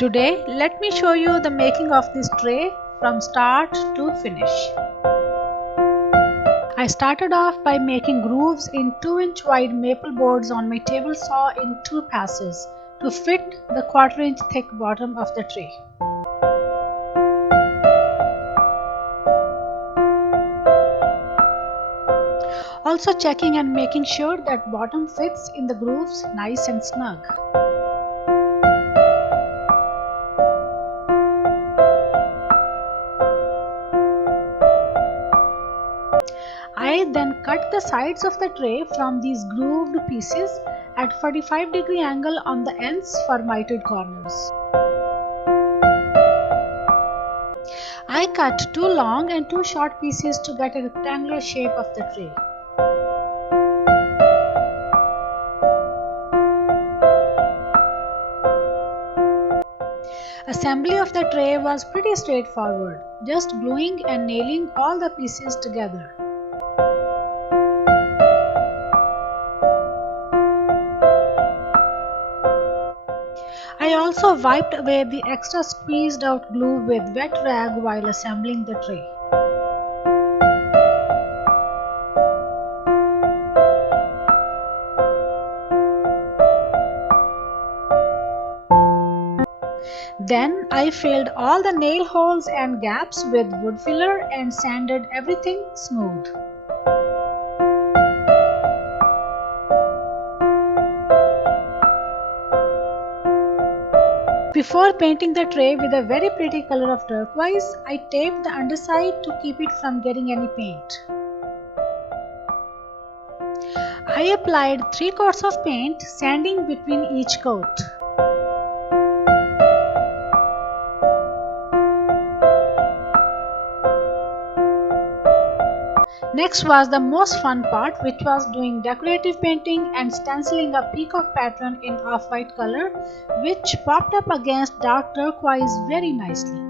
Today, let me show you the making of this tray from start to finish. I started off by making grooves in 2-inch wide maple boards on my table saw in 2 passes to fit the 1/4 inch thick bottom of the tray. Also checking and making sure that bottom fits in the grooves nice and snug. I then cut the sides of the tray from these grooved pieces at 45-degree angle on the ends for mitered corners. I cut 2 long and 2 short pieces to get a rectangular shape of the tray. Assembly of the tray was pretty straightforward, just gluing and nailing all the pieces together. I also wiped away the extra squeezed out glue with wet rag while assembling the tray. Then I filled all the nail holes and gaps with wood filler and sanded everything smooth. Before painting the tray with a very pretty color of turquoise, I taped the underside to keep it from getting any paint. I applied 3 coats of paint, sanding between each coat. Next was the most fun part, which was doing decorative painting and stenciling a peacock pattern in off-white color, which popped up against dark turquoise very nicely.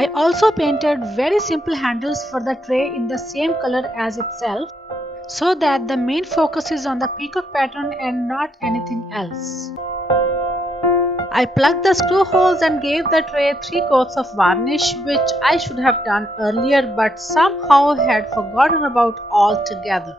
I also painted very simple handles for the tray in the same color as itself, so that the main focus is on the peacock pattern and not anything else. I plugged the screw holes and gave the tray 3 coats of varnish, which I should have done earlier but somehow had forgotten about altogether.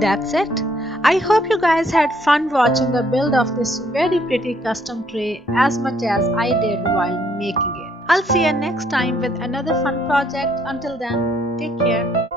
That's it. I hope you guys had fun watching the build of this very pretty custom tray as much as I did while making it. I'll see you next time with another fun project. Until then, take care.